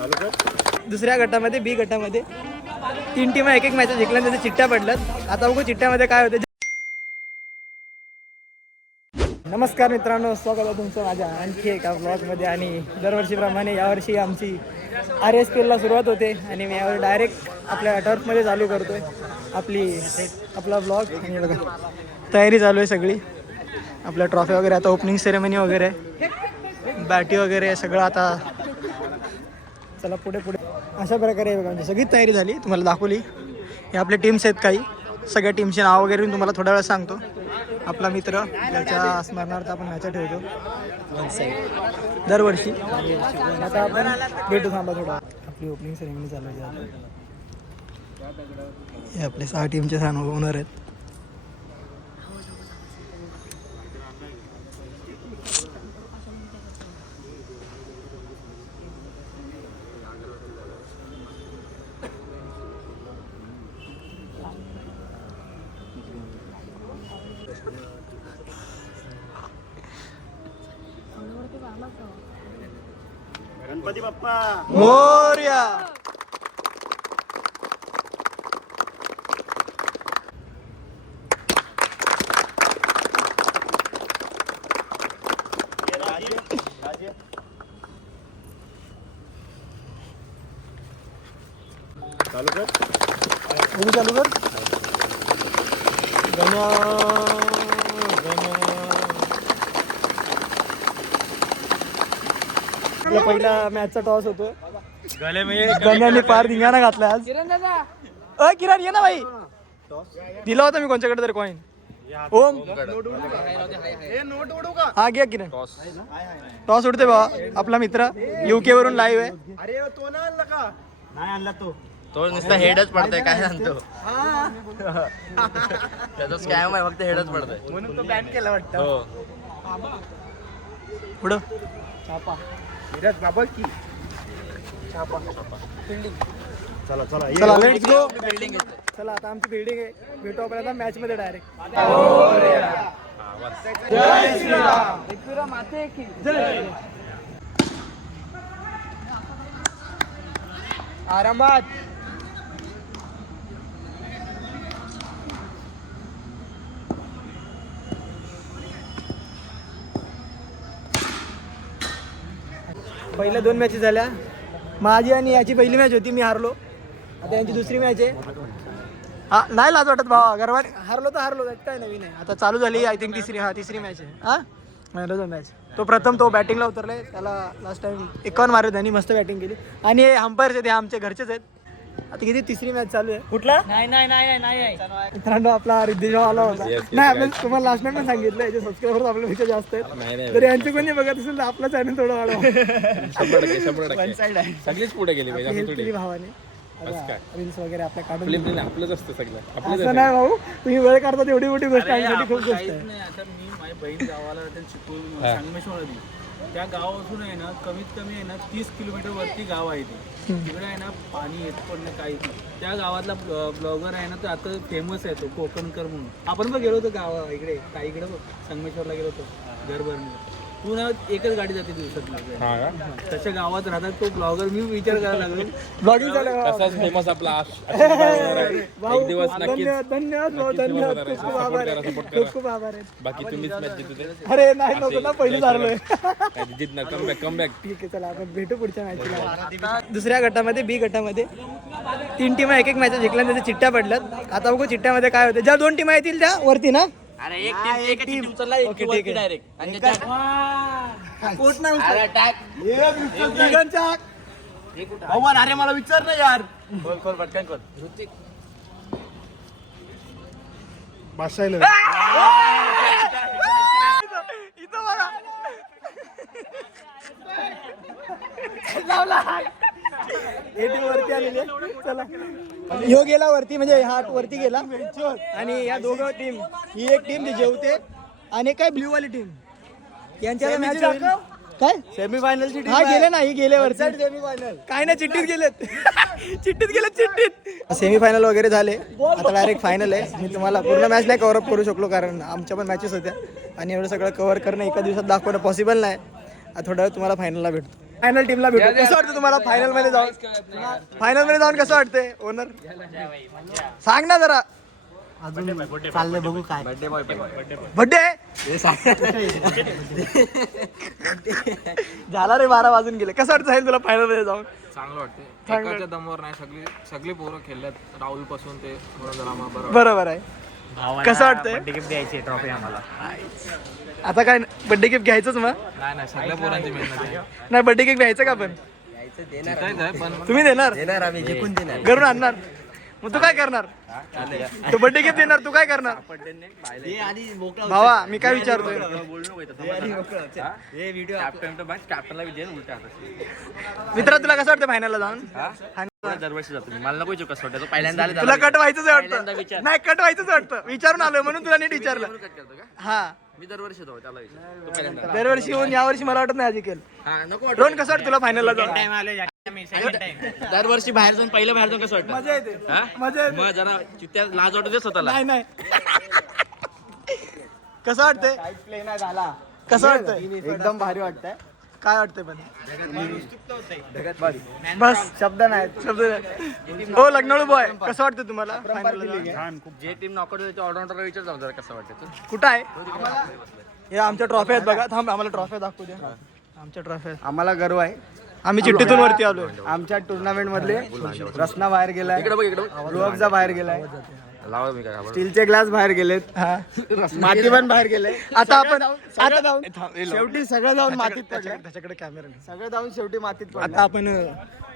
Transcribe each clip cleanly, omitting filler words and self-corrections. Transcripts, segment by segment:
दुसऱ्या गटामध्ये बी गटामध्ये 3 टीम एक मॅच जिंकल्या, त्याच्या चिठ्ठ्या पडल्यात. आता बघू चिठ्ठ्यामध्ये काय होते. नमस्कार मित्रांनो, स्वागत आहे तुमचं माझ्या आणखी एका ब्लॉगमध्ये. आणि दरवर्षीप्रमाणे यावर्षी आमची RSPLला सुरुवात होते आणि मी यावर डायरेक्ट आपल्या टर्फमध्ये चालू करतो आहे आपला ब्लॉग. आणि बघा तयारी चालू आहे सगळी, आपल्या ट्रॉफी वगैरे, आता ओपनिंग सेरेमनी वगैरे, बॅटी वगैरे सगळं. आता चला पुढे अशा प्रकारे बघा, म्हणजे सगळी तयारी झाली, तुम्हाला दाखवली. हे आपले टीम्स आहेत, काही सगळ्या टीमचे नाव वगैरे मी तुम्हाला थोड्या वेळा सांगतो. आपला मित्र त्याच्या स्मरणार्थ आपण मॅचा ठेवतो दरवर्षी. आता आपण भेटू, थांबा थोडा. आपली ओपनिंग सेरेमनी चालू आहे. हे आपले 6 टीमचे ओनर आहेत. गणपती बाप्पा मोरया. चालू कर. चालू कर. आपला पहिला मॅचचा टॉस होतो. गण्याने पार धिंगाणा घातला आज. किरण ये ना भाई, दिला होता मी कोणच्याकडे तरी कॉइन. ओम हा घ्या किरण. टॉस उडते बाबा. आपला मित्र UK वरून लाईव्ह आहे. अरे तो ना आणला का? नाही आणला तो नुसता हेडच पडतंय, काय सांगतो. त्याचा स्कॅम आहे, फक्त हेडच पडतंय म्हणून तो बॅन केला वाटतं. हो. पुढं बाबा की चला चला चला लेट्स गो. बिल्डिंग चला आता आमची बिल्डिंग आहे. भेटू आपल्याला मॅच मध्ये डायरेक्ट. जय श्रीराम. माते की जय. आरामात. पहिल्या 2 मॅचेस झाल्या. माझी आणि याची पहिली मॅच होती, मी हारलो. आता यांची दुसरी मॅच आहे. हा नाही लाज वाटत भावा, गर्वाने हारलो तर हारलो, काय नवीन आहे. आता चालू झाली आय थिंक तिसरी मॅच आहे. हा मॅच. तो प्रथम तो बॅटिंगला उतरलाय. त्याला लास्ट टाइम 51 मारले त्यांनी, मस्त बॅटिंग केली. आणि हे अंपायर्स आहेत, हे आमचे घरचेच आहेत. आता किती तिसरी मॅच चालू आहे. कुठला नाही मित्रांनो, आपला रिद्धेश आला होता. नाही आपण तुम्हाला लास्ट टाइम पण सांगितलं, याचे सबस्क्रायबर्स आपल्यापेक्षा जास्त आहेत. तर यांचे कोणी बघत असेल तर आपला चॅनल थोडं वाढवा. 100% सगळीच पुढे गेली पाहिजे भावाने. रील्स वगैरे आपल्या काढून आपलंच असतं सगळं. असं नाही भाऊ, तुम्ही वेळ काढता तेवढी मोठी गोष्ट आमच्यासाठी खूप गोष्ट आहे. आता मी माझी बहीण गावाला चिपळूण संगमेश्वर, त्या गावापासून आहे ना कमीत कमी आहे ना 30 किलोमीटर वरती गाव आहे ते. तिकडे आहे ना पाणी येत पण नाही, काही नाही. त्या गावातला ब्लॉगर आहे ना, तर आता फेमस आहे तो कोकणकर म्हणून. आपण पण गेलो होतो गावा इकडे, काही इकडे संगमेश्वरला गेलो होतो घरभरणीला. तू ना एकच गाडी जाते दिवसात. तशा गावात राहतात तो ब्लॉगर. मी विचार करायला लागलो ब्लॉगिंग तसाच फेमस आपला भाऊ. एक दिवस नक्कीच. धन्यवाद भाऊ, धन्यवाद. खूप आभार आहे, खूप आभार आहे. बाकी तुम्हीच मॅच जिंकते. अरे नाही नको ना, पहिली हारलोय. जिंकणार. कमबॅक. ठीक आहे, चला आपण भेटू पुढच्या मॅचला. दुसऱ्या गटामध्ये बी गटामध्ये 3 टीम एक मॅच जिंकल्या, त्याच्या चिठ्ठ्या पडल्यात. आता बघू चिठ्ठ्यामध्ये काय होते. ज्या 2 टीम येतील त्या वरती ना. अरे एक टीम उचलला, एक वरती डायरेक्ट. आणि अरे मला विचार ना यार. खोल पटकन खोल. वरती आलेली. चला ह्यो गेला वरती, म्हणजे हा वरती गेला. आणि या दोघं टीम, ही एक टीम जी जेवते आणि काय ब्ल्यू वाली टीम, यांच्या मॅच होईल. काय सेमीफायनलची हा गेले नाही, गेले वरती. सेमीफायनल काय नाही, चिठ्ठीत गेलेत. चिठ्ठीत सेमीफायनल वगैरे झाले. आता डायरेक्ट फायनल आहे. मी तुम्हाला पूर्ण मॅच नाही कव्हर अप करू शकलो, कारण आमच्या पण मॅचेस होत्या आणि एवढं सगळं कव्हर करणं एका दिवसात दाखवणं पॉसिबल नाही. थोडा वेळ तुम्हाला फायनलला भेटतो. फायनल टीमला भेटू. कसं वाटतं तुम्हाला फायनल मध्ये जाऊन? फायनल मध्ये जाऊन कसं वाटतंय ओनर? सांग ना जरा. चाललंय बघू काय. बड्डे झाला रे, 12 वाजून गेले. कसं वाटतं साहिल तुला फायनल मध्ये जाऊन? चांगलं वाटते. एकाच्या दमवर नाही, सगळी पोरं खेळल्यात. राहुल पासून ते बरोबर. बरोबर आहे. कसं वाटतंय? गिफ्ट द्यायची ट्रॉफी आम्हाला. आता काय बड्डे गिफ्ट घ्यायचंच मग? नाही सगळ्या पोरांची मेहनत आहे. नाही बड्डे गिफ्ट घ्यायचं का पण? जिंकायचं आहे पण तुम्ही देणार? आम्ही जिंकून देणार. घरून आणणार? मग तू काय करणार? तू बड्डे गिफ्ट देणार, तू काय करणार? भावा मी काय विचारतोय, मित्रा तुला कसं वाटतं फायनलला जाऊन? दरवर्षी जातो मी. मला नको कसं वाटतं पहिल्यांदा आले तुला कट व्हायचंच वाटतं? नाही कट व्हायचंच वाटतं. विचारून आलोय म्हणून तुला नीट विचारलं. हा मी दरवर्षी जातो त्याला विचार. दरवर्षी येऊन यावर्षी मला वाटत नाही अजिकेल. नको ड्रोन कसं वाटतं तुला फायनलला जाऊन? दरवर्षी बाहेर जाऊन बाहेर जाऊन कसं वाटतं? मजा येते. हा? मजा येते. मग जरा चित्त्या लाज वाटू दे स्वतःला. नाही नाही कसं वाटतंय? प्ले नाही झाला. कसं वाटतंय? एकदम भारी वाटतंय. काय वाटतंय पण? बस शब्द नाहीत. शब्द नाही. हो लग्नाळू बॉय कसं वाटतं तुम्हाला फायनलला जाऊन? जे टीम नॉकआउट होते ऑलराऊंडरला विचार जाऊ जरा कसं वाटतं. कुठं आहे? हे आमच्या ट्रॉफी आहेत बघा. थांब आम्हाला ट्रॉफी दाखवू द्या. आमच्या ट्रॉफी आहेत. आम्हाला गर्व आहे. आम्ही चिठ्ठीतून वरती आलोय. आमच्या टुर्नामेंट मधले रसना बाहेर गेलाय, इकडे बघ रुअफजा बाहेर गेलाय, लावा मी काय खबर. स्टीलचे ग्लास बाहेर गेलेत, हा. माती पण बाहेर गेले. आता आपण शेवटी सगळं जाऊन मातीत पडलं. त्याच्याकडे कॅमेरा नाही. सगळं जाऊन शेवटी मातीत पडलं. आता आपण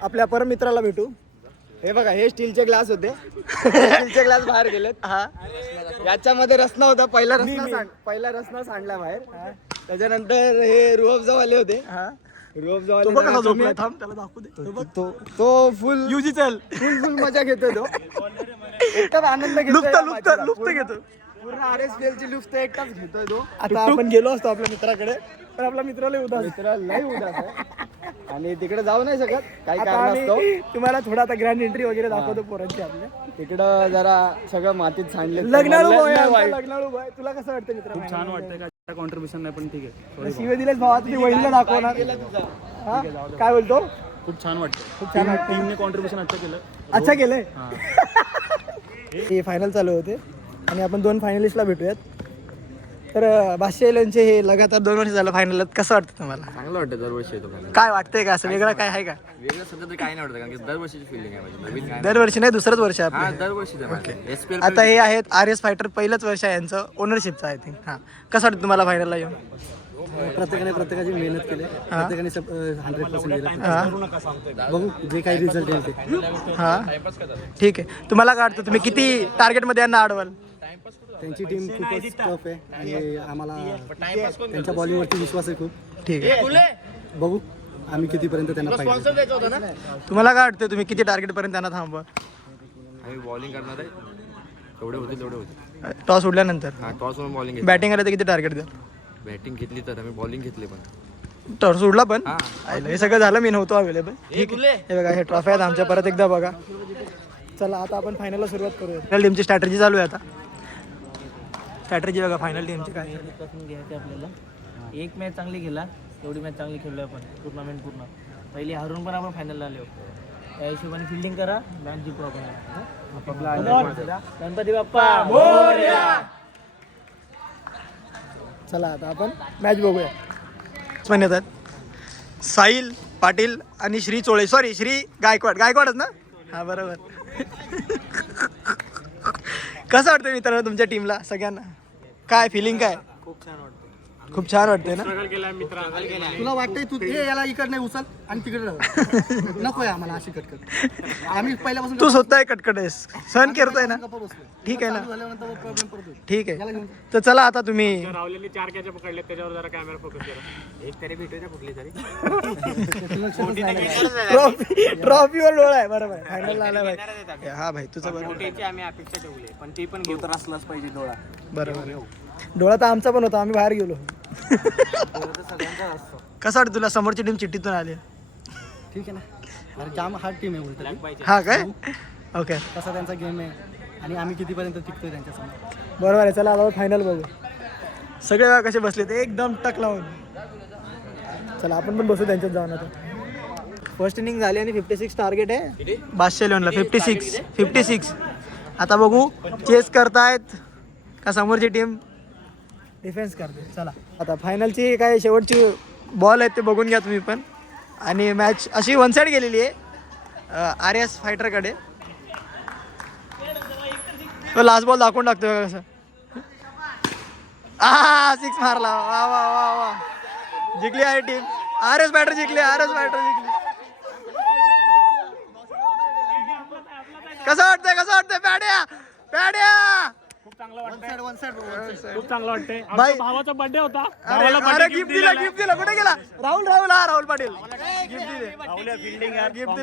आपल्या परमित्राला भेटू. हे बघा हे स्टीलचे ग्लास होते. स्टीलचे ग्लास बाहेर गेलेत. हा याच्यामध्ये रसना होता. पहिला रसना सांडला बाहेर. त्याच्यानंतर हे रुअफजावाले होते. हा तो बघ कसा झोपलाय. थांब त्याला दाखवू दे. तो फुल युजी चल फुल मजा घेतोय तो. एकटाच आनंद लुप्त घेतो. पूर्ण RSPL ची लुफ्त एकटाच घेतोय तो. आता आपण गेलो असतो आपल्या मित्राकडे, पण आपला मित्राला उदास. मित्राला लय उदास आहे आणि तिकडे जाऊ नाही शकत काही आता कारणास्तव. आम्ही तुम्हाला थोडा आता ग्रँड एंट्री वगैरे दाखवतो पोरांची आपल्या. तिकडं जरा सगळं मातीत सांडले. लग्नाळू बॉय लग्नाळू बॉय तुला कसं वाटतं मित्र? खूप छान वाटतंय. काय कॉन्ट्रीब्युशन नाही पण ठीक आहे. शिवे दिलेच भावा, तुझी वहिनीला दाखवणार. हा? काय बोलतो? खूप छान वाटतं. खूप छान वाटतं. टीमने कॉन्ट्रीब्युशन अच्छा केलं. अच्छा केलंय. हे फायनल चालू होते आणि आपण 2 फायनलिस्टला भेटूयात. तर भाष्येलचे हे लगातार 2 वर्ष झालं फायनल. कसं वाटतं तुम्हाला? चांगलं वाटतं दरवर्षी येतो मला. काय वाटतंय का असं वेगळं काय आहे का? वेगळं सध्या तरी काही नाही वाटतं कारण की दरवर्षीची फिलिंग आहे माझी. नवीन काय दरवर्षी नाही, दुसरंच वर्ष आहे हा आपलं. दरवर्षी SPL आता हे आहेत RS फायटर. पहिलंच वर्ष आहे यांचं ओनरशिपचं आय थिंक. हां कसं वाटतं तुम्हाला फायनलला येऊन? प्रत्येकाची मेहनत केली. हां 100% दिलं. हां बघू जे काही रिझल्ट येईल ते. हां ठीक आहे. तुम्हाला काय वाटतं तुम्ही किती टार्गेटमध्ये यांना अडवाल? त्यांची टीम खूपच टफ आहे आणि आम्हाला त्यांच्या बॉलिंगवरती विश्वास आहे खूप. ठीक आहे. बघू आम्ही कितीपर्यंत त्यांना पाहिजे. तुम्हाला काय वाटतं तुम्ही किती टार्गेटपर्यंत त्यांना थांबवा? आम्ही बॉलिंग करणार आहे तेवढे होते. टॉस उडल्यानंतर हा टॉसवरून बॉलिंग बॅटिंग आलं तर किती टार्गेट द्याल? बॅटिंग घेतली तर आम्ही बॉलिंग घेतली पण टॉस उडला पण हा. आयलं, हे सगळं झालं मी नव्हतो अवेलेबल. ठीक आहे. हे बघा हे ट्रॉफी आहेत आमच्या. परत एकदा बघा. चला आता आपण फायनलला सुरुवात करूया. फायनल टीमची स्ट्रॅटेजी चालू आहे आता. स्ट्रॅटेजी बघा फायनल टीमची काय. घ्यायचं आपल्याला. एक मॅच चांगली खेळला, एवढी मॅच चांगली खेळलो आपण टुर्नामेंट पूर्ण. पहिली हारून पण आपण फायनलला आलो. त्या हिशोबाने फिल्डिंग करा, मॅच जिंकू आपण. गणपती बाप्पा मोरया. चला आता आपण मॅच बघूया. पण येतात साहिल पाटील आणि श्री चोळे, सॉरी श्री गायकवाडच ना? हा बरोबर. कसं वाटतं मित्रांनो तुमच्या टीमला सगळ्यांना? काय फिलिंग काय? खूप छान वाटतंय ना? तुला वाटतंय तू याला इकडे नाही उचल आणि तिकडे नको आहे आम्हाला अशी कटकट. आम्ही पहिल्यापासून तू स्वतः कटकट आहेस, सहन करतोय ना? ठीक आहे ना? प्रॉब्लेम पडतो. ठीक आहे. तर चला आता तुम्ही रावलेने 4 कॅच पकडले त्याच्यावर जरा कॅमेरा फोकस करा. एक तरी भेटू द्या कुठली तरी. ट्रॉफीवर डोळा आहे. बरोबर फायनल आला भाई. हा भाई तुझं बरोबर. आम्ही अपेक्षा ठेवली पण ती पण घेऊ तर असलाच पाहिजे डोळा. बरोबर. डोळा तर आमचा पण होता, आम्ही बाहेर गेलो. कसं वाटतं तुला समोरची टीम चिठ्ठीतून आली? ठीक आहे ना. अरे जाम हार्ड टीम आहे बोलतो. हा काय ओके. कसा त्यांचा गेम आहे आणि आम्ही कितीपर्यंत टिकतोय त्यांच्यासमोर. बरोबर आहे. चला आता फायनल बघू. सगळे वेळा कसे बसले ते एकदम टक लावून. चला आपण पण बसू त्यांच्यात जाऊन आता. फर्स्ट इनिंग झाली आणि 56 टार्गेट आहे 511ला. 56. आता बघू चेस करतायत का समोरची टीम डिफेन्स करते. चला आता फायनलची काय शेवटची बॉल आहेत ते बघून घ्या तुम्ही पण. आणि मॅच अशी वन साईड गेलेली आहे RS फायटरकडे. तो लास्ट बॉल दाखवून टाकतो बघा कसं. 6 मारला. वा वा वा वा. जिंकली आहे टीम. RS फायटर जिंकली. कसं वाटतंय पॅड्या खूप चांगलं वाटतंय. वन साइड खूप चांगलं वाटतंय. बाई. आमच्या भावाचा बर्थडे होता. अरे गिफ्ट दिला कुठे गेला राहुल पाटील.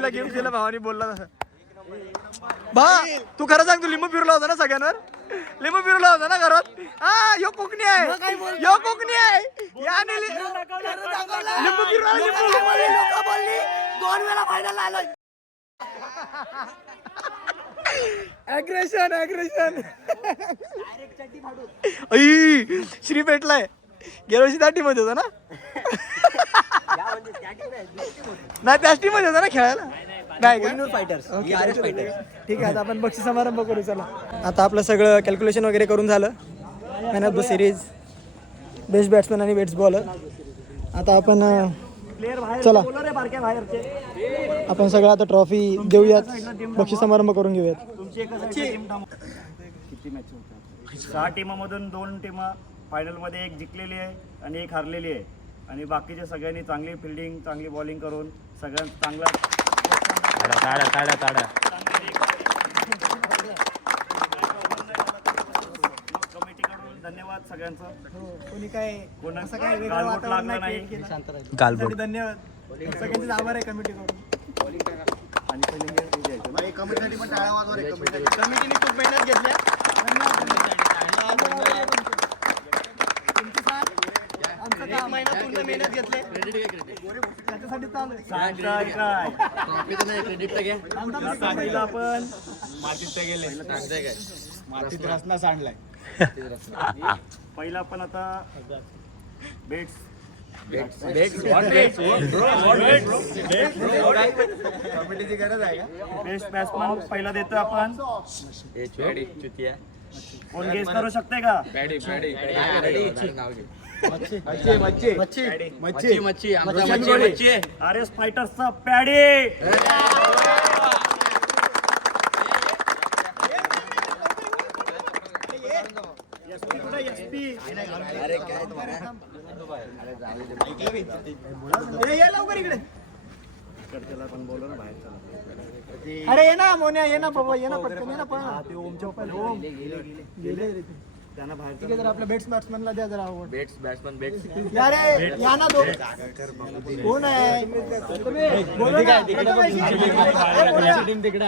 गिफ्ट दिला भावानी बोलला तसं. बा तू खरं सांग, तू लिंबू फिरला होता ना सगळ्यांवर. लिंबू फिरला होता ना घरात. हा यो कोकणी आहे याने लिंबू फिरवा. 2 वेळा फायनल आलोय. ऍग्रेशन श्री पेटलाय. गेल्या वर्षी त्या टीम मध्ये होता ना. नाही त्याच टीम मध्ये होता ना खेळायला. नाही फायटर्स. ठीक आहे आता आपण बक्षीस समारंभ करू. चला आता आपलं सगळं कॅल्क्युलेशन वगैरे करून झालं. Man of the series, best batsman आणि बेस्ट बॉलर. आता आपण चला आपण सगळं आता ट्रॉफी देऊयात, बक्षीस समारंभ करून घेऊयात. किती मॅच होतात? 6 टीमामधून 2 टीमा फायनलमध्ये, एक जिंकलेली आहे आणि एक हारलेली आहे. आणि बाकीच्या सगळ्यांनी चांगली फिल्डिंग, चांगली बॉलिंग करून सगळ्यांना चांगला कमिटीकडून धन्यवाद सगळ्यांचं. कोणी काय कोणाचं काय वेगळं गालबोट वातावरण लागलं नाही नाही. create केलं. गालबोट. धन्यवाद सगळ्यांचे आभार आहे कमिटीकडून. कमिटीसाठी पण टाळ्या वाजवा रे. कमिटीने खूप मेहनत घेतल्या. एक महिना पूर्ण मेहनत घेतली. त्याच्यासाठी चालू आहे. सांगताय काय? पहिला आपण पहिला आपण आता बेट्स बेस्ट बॅट्समन पहिला देतो आपण. कोण गेस करू शकते का? RS फायटर्सचा पॅडी. लवकर इकडे. अरे ये ना मोन्या, ये ना बाबा, ये ना पटकन, ये ना पण ओमच्या ओम गेले रे ते. त्यांना बाहेर ठीक आहे. जरा आपल्या बेट्स बॅट्समॅनला द्या जरा आवड. या रे या ना दोन. कोण आहे बोला ना.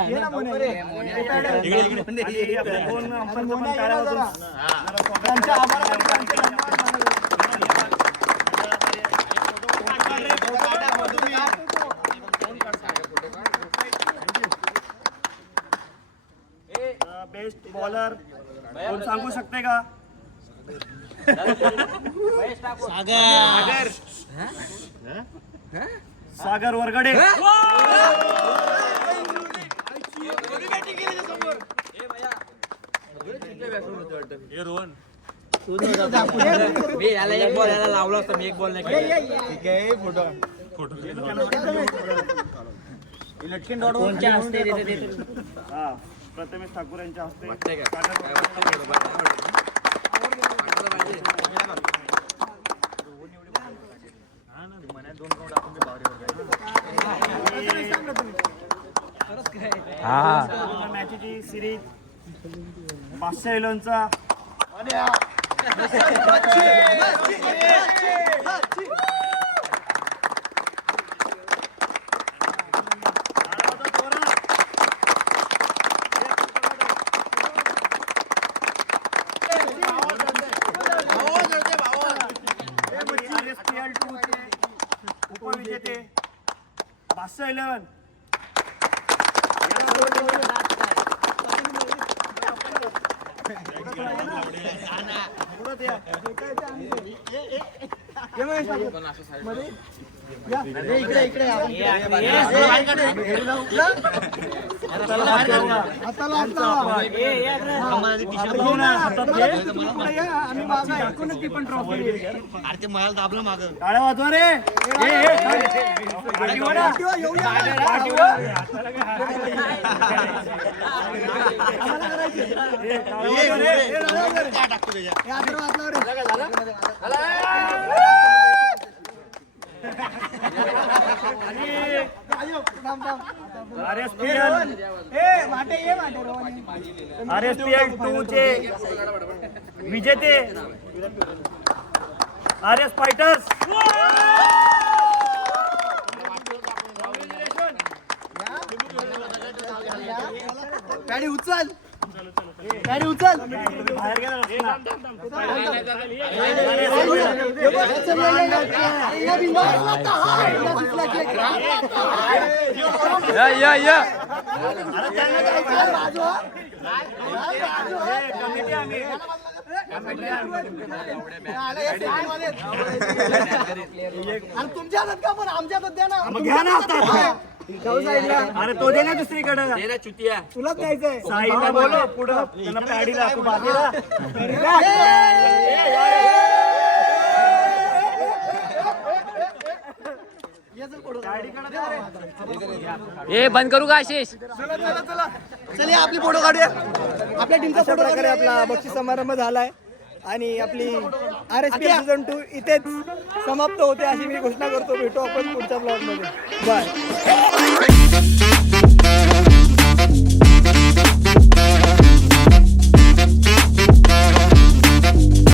ये ना मोन्या. कोण आपण मोन्या टाळ्या ये ना वाजवून जरा. त्यांच्या आभारासाठी त्यांचे धन्यवाद. बेस्ट बॉलर कोण सांगू शकते का? सागर वरगडे. एक बॉल याला लावला असता मी. एक बॉल नाही केला. कोणच्या हस्ते देते? हा प्रथमेश ठाकूर यांच्या हस्ते. मॅचची सिरीज 511चा उपविजेते 511. ये महेश बाबू. मध्ये या. इकडे इकडे आपण ये आकडे, ये. हाताला हात लावा. ये आकडे. पुढे या, आम्ही मागं आहे. कोणच ती पण trophy. टाळ्या वाजवा रे पाठीवर या. येऊया. हे आदर वाजल्यावर RSPL 2 चे विजेते RS फायटर्स गाडी उचल गाडी उचल बाहेर गेला रस्ता. आणि तुमच्या हातात का पण आमच्या हातात द्या ना मग घ्या ना आता. अरे तो दे ना दुसरीकडे तुलाच द्यायचंय. साईला बोलो पुढं त्यांना पॅडीला तू बाजूला ए बंद करू का आशिष? चल या आपली फोटो काढूया आपल्या टीमचा अशा फोटो प्रकारे आपला बक्षीस समारंभ झालाय आणि आपली RSPL सीझन 2 इथेच समाप्त होते अशी मी घोषणा करतो. भेटू आपण पुढच्या ब्लॉग मध्ये. बाय.